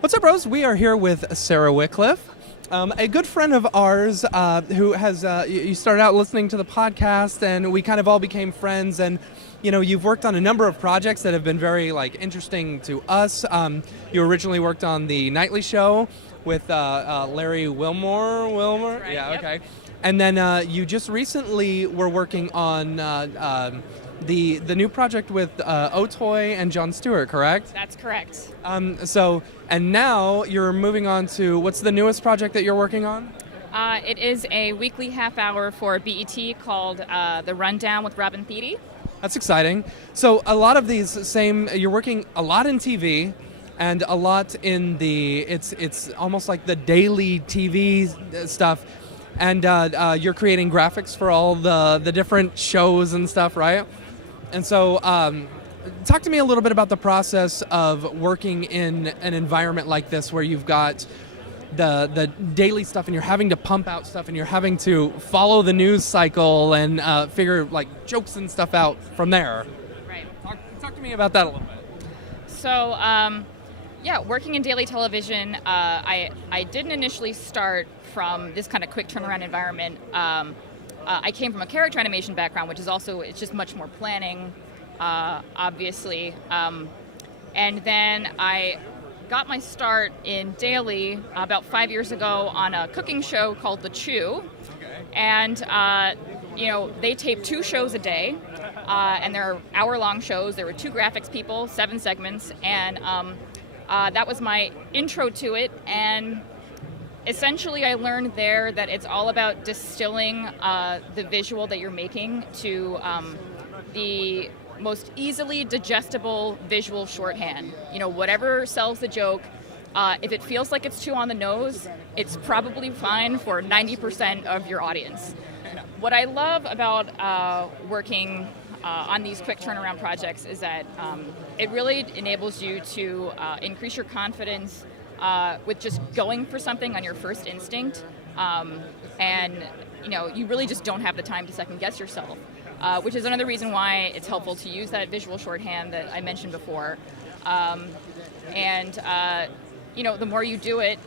What's up, bros? We are here with Sarah Wickliffe, a good friend of ours who has, you started out listening to the podcast and we kind of all became friends, and you've worked on a number of projects that have been very interesting to us. You originally worked on the Nightly Show with Larry Wilmore? Right, yeah, yep. okay. And then you just recently were working on the new project with Otoy and Jon Stewart, correct? That's correct. And now you're moving on to, what's the newest project that you're working on? It is a weekly half hour for BET called The Rundown with Robin Thede. That's exciting. So a lot of these you're working a lot in TV and a lot in it's almost like the daily TV stuff. And you're creating graphics for all the different shows and stuff, right? And so talk to me a little bit about the process of working in an environment like this where you've got the daily stuff and you're having to pump out stuff and you're having to follow the news cycle and figure jokes and stuff out from there. Right. Talk to me about that a little bit. So, working in daily television, I didn't initially start from this kind of quick turnaround environment. I came from a character animation background, which is it's just much more planning, obviously. And then I got my start in daily about 5 years ago on a cooking show called The Chew. Okay. And, they tape 2 shows a day, and they're hour-long shows. There were 2 graphics people, 7 segments, and that was my intro to it. And essentially, I learned there that it's all about distilling the visual that you're making to the most easily digestible visual shorthand. Whatever sells the joke, if it feels like it's too on the nose, it's probably fine for 90% of your audience. What I love about working on these quick turnaround projects is that it really enables you to increase your confidence with just going for something on your first instinct, and you really just don't have the time to second guess yourself, which is another reason why it's helpful to use that visual shorthand that I mentioned before. The more you do it,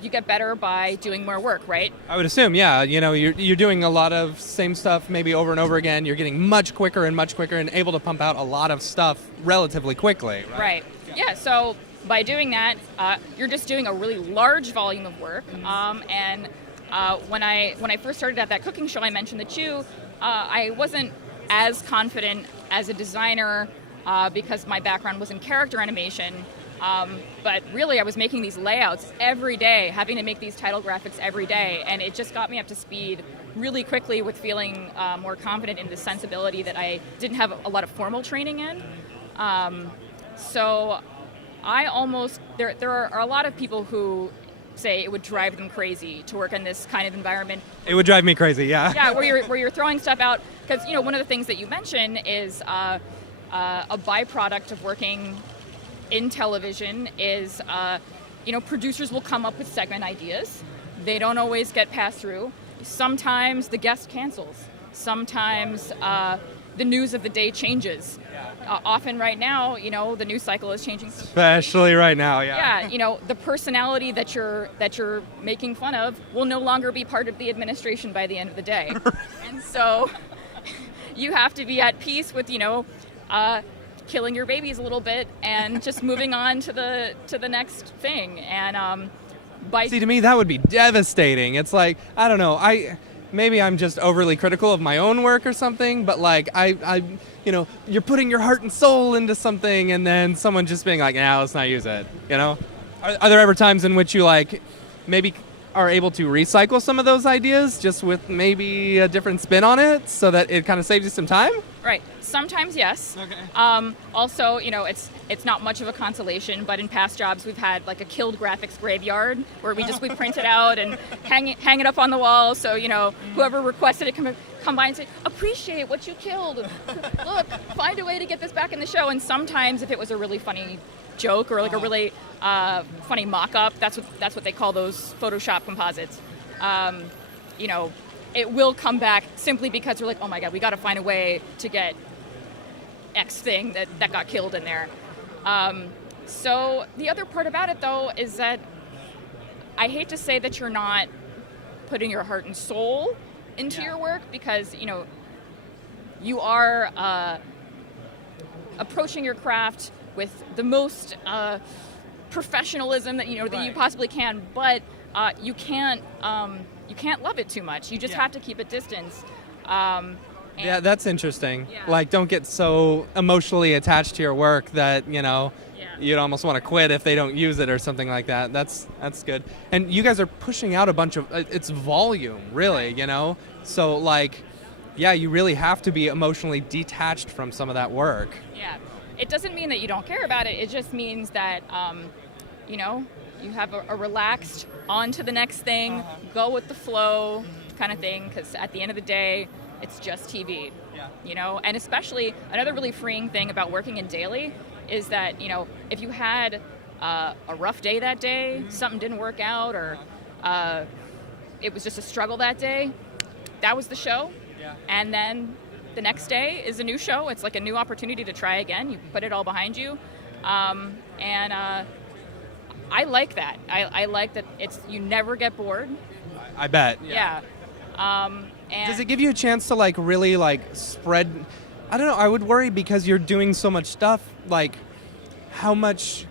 you get better by doing more work, right? I would assume, yeah. You're doing a lot of same stuff maybe over and over again. You're getting much quicker and able to pump out a lot of stuff relatively quickly, right? Right. Yeah, so by doing that, you're just doing a really large volume of work. When I first started at that cooking show I mentioned, The Chew, I wasn't as confident as a designer because my background was in character animation. But really, I was making these layouts every day, having to make these title graphics every day, and it just got me up to speed really quickly with feeling more confident in the sensibility that I didn't have a lot of formal training in. So there are a lot of people who say it would drive them crazy to work in this kind of environment. It would drive me crazy, yeah. Yeah, where you're throwing stuff out, because one of the things that you mention is a byproduct of working in television is, producers will come up with segment ideas. They don't always get passed through. Sometimes the guest cancels. Sometimes the news of the day changes. Often right now, the news cycle is changing. Especially right now, yeah. Yeah, the personality that you're making fun of will no longer be part of the administration by the end of the day. And so you have to be at peace with, killing your babies a little bit and just moving on to the next thing. And See, to me, that would be devastating. It's like, I don't know, maybe I'm just overly critical of my own work or something, but you're putting your heart and soul into something and then someone just being like, nah, let's not use it, Are there ever times in which you maybe are able to recycle some of those ideas just with maybe a different spin on it so that it kind of saves you some time? Right. Sometimes, yes. Okay. Also, it's not much of a consolation, but in past jobs we've had a killed graphics graveyard where we print it out and hang it up on the wall, so whoever requested it come by and say, appreciate what you killed. Look, find a way to get this back in the show. And sometimes if it was a really funny joke or a really funny mock-up, that's what they call those Photoshop composites. It will come back simply because we're like, oh my God, we got to find a way to get X thing that got killed in there. So the other part about it, though, is that I hate to say that you're not putting your heart and soul into your work, because you are approaching your craft with the most professionionalism that that you possibly can, but you can't love it too much. You just have to keep a distance. Yeah, that's interesting. Yeah. Like, don't get so emotionally attached to your work that you'd almost want to quit if they don't use it or something like that. That's good. And you guys are pushing out a bunch of it's volume, really, So like, yeah, you really have to be emotionally detached from some of that work. Yeah, it doesn't mean that you don't care about it. It just means that you have a relaxed on to the next thing, go with the flow kind of thing. Because at the end of the day, it's just TV. Yeah. And especially another really freeing thing about working in daily is that if you had a rough day that day, something didn't work out, or it was just a struggle that day, that was the show. Yeah. And then the next day is a new show. It's like a new opportunity to try again. You put it all behind you, and I like that. I like that you never get bored. I bet. Yeah. And does it give you a chance to like really like spread? I don't know. I would worry because you're doing so much stuff. Like, how much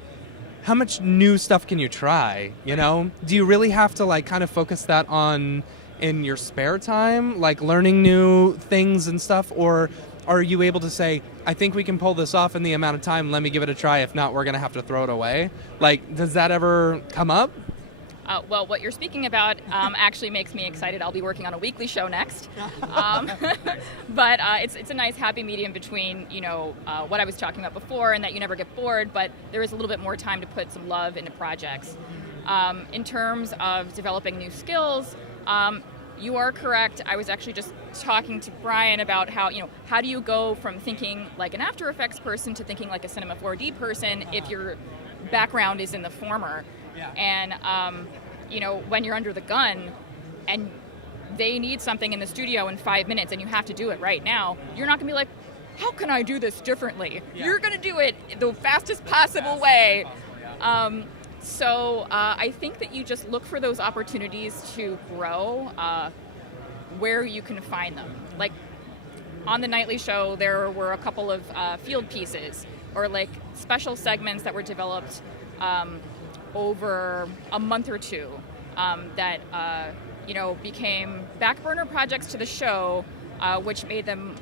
new stuff can you try? Do you really have to like kind of focus that on in your spare time, like learning new things and stuff, or are you able to say, I think we can pull this off in the amount of time, let me give it a try, if not, we're going to have to throw it away? Like, does that ever come up? Well, what you're speaking about actually makes me excited. I'll be working on a weekly show next. But it's a nice happy medium between, what I was talking about before and that you never get bored, but there is a little bit more time to put some love into projects. In terms of developing new skills, you are correct. I was actually just talking to Brian about how do you go from thinking like an After Effects person to thinking like a Cinema 4D person if your background is in the former. Yeah. And, when you're under the gun and they need something in the studio in 5 minutes and you have to do it right now, you're not going to be like, how can I do this differently? Yeah. You're going to do it the fastest possible way. So I think that you just look for those opportunities to grow where you can find them. Like on the nightly show, there were a couple of field pieces or like special segments that were developed over a month or two that became back burner projects to the show, which made them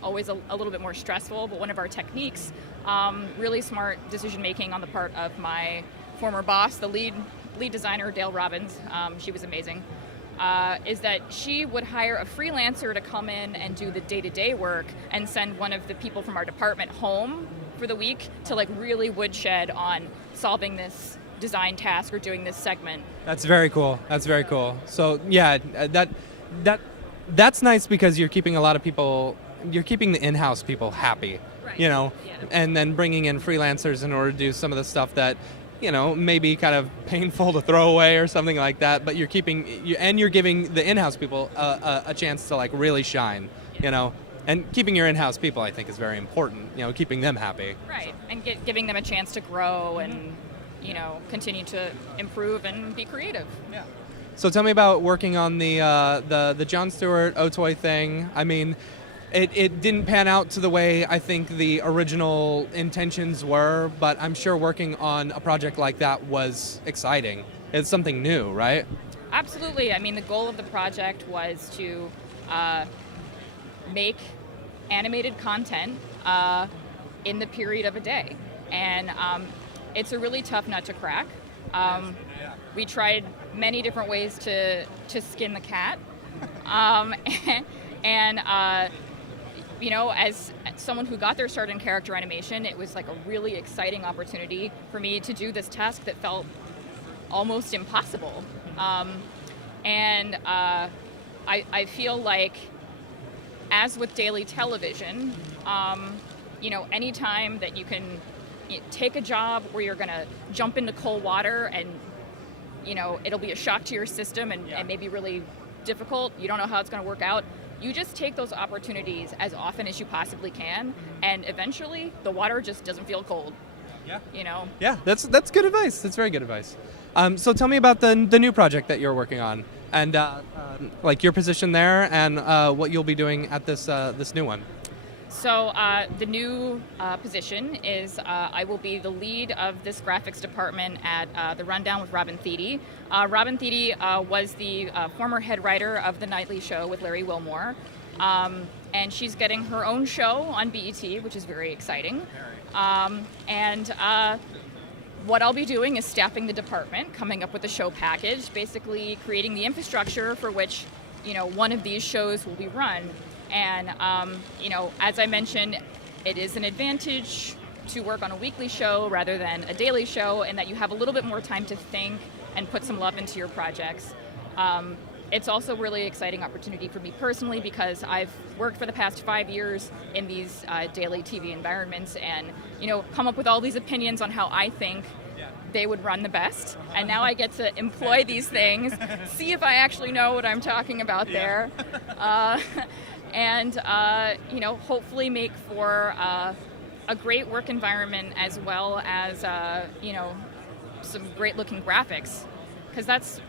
always a little bit more stressful. But one of our techniques, really smart decision making on the part of my former boss, the lead designer, Dale Robbins, she was amazing, is that she would hire a freelancer to come in and do the day-to-day work and send one of the people from our department home for the week to like really woodshed on solving this design task or doing this segment. That's very cool. So yeah, that's nice because you're keeping a lot of people, you're keeping the in-house people happy, right. And then bringing in freelancers in order to do some of the stuff that maybe kind of painful to throw away or something like that, but you're giving the in-house people a chance to like really shine, and keeping your in-house people I think is very important, keeping them happy. Right, and giving them a chance to grow and, continue to improve and be creative. Yeah. So tell me about working on the Jon Stewart Otoy thing. I mean, it didn't pan out to the way I think the original intentions were, but I'm sure working on a project like that was exciting. It's something new, right? Absolutely. I mean, the goal of the project was to make animated content in the period of a day. And it's a really tough nut to crack. We tried many different ways to skin the cat. As someone who got their start in character animation, it was like a really exciting opportunity for me to do this task that felt almost impossible. I feel like, as with daily television, anytime that you can take a job where you're going to jump into cold water and, it'll be a shock to your system and maybe really difficult, you don't know how it's going to work out, you just take those opportunities as often as you possibly can, and eventually the water just doesn't feel cold. Yeah. You know. Yeah, that's good advice. That's very good advice. So tell me about the new project that you're working on, and like your position there, and what you'll be doing at this new one. So the new position is I will be the lead of this graphics department at The Rundown with Robin Thede. Robin Thede was the former head writer of The Nightly Show with Larry Wilmore. And she's getting her own show on BET, which is very exciting. What I'll be doing is staffing the department, coming up with a show package, basically creating the infrastructure for which, one of these shows will be run. And, as I mentioned, it is an advantage to work on a weekly show rather than a daily show, in that you have a little bit more time to think and put some love into your projects. It's also a really exciting opportunity for me personally, because I've worked for the past 5 years in these daily TV environments and, come up with all these opinions on how I think they would run the best. And now I get to employ these things, see if I actually know what I'm talking about there. And hopefully make for a great work environment, as well as, some great looking graphics. Because that's,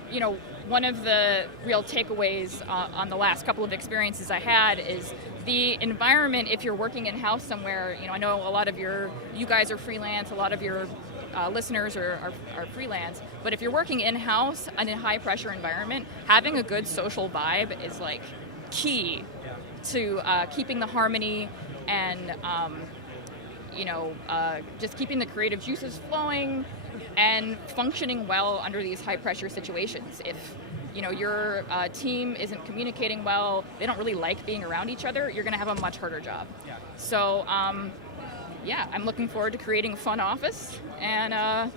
one of the real takeaways on the last couple of experiences I had is the environment. If you're working in-house somewhere, I know a lot of you guys are freelance, a lot of your listeners are freelance, but if you're working in-house in a high-pressure environment, having a good social vibe is like key to keeping the harmony and just keeping the creative juices flowing and functioning well under these high-pressure situations. If your team isn't communicating well, they don't really like being around each other, you're going to have a much harder job. Yeah. So, I'm looking forward to creating a fun office and, on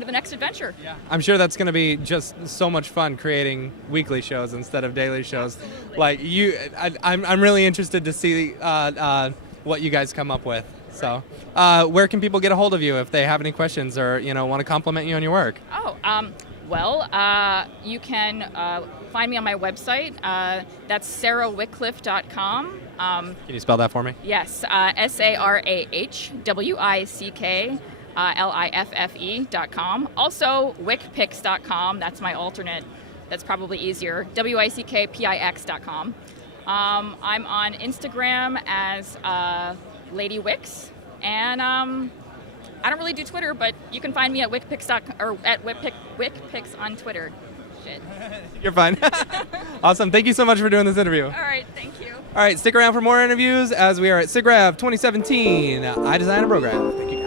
to the next adventure. Yeah. I'm sure that's going to be just so much fun creating weekly shows instead of daily shows. Absolutely. Like I'm really interested to see what you guys come up with. So, where can people get a hold of you if they have any questions or want to compliment you on your work? You can find me on my website. That's sarahwickliffe.com. Can you spell that for me? Yes, sarahwickliffe.com. Also, wickpix.com. That's my alternate. That's probably easier. wickpix.com. I'm on Instagram as Lady Wicks, and I don't really do Twitter, but you can find me at wickpix on Twitter. Shit. You're fine. Awesome. Thank you so much for doing this interview. All right. Thank you. All right. Stick around for more interviews as we are at Siggraph 2017. I design a program. Thank you.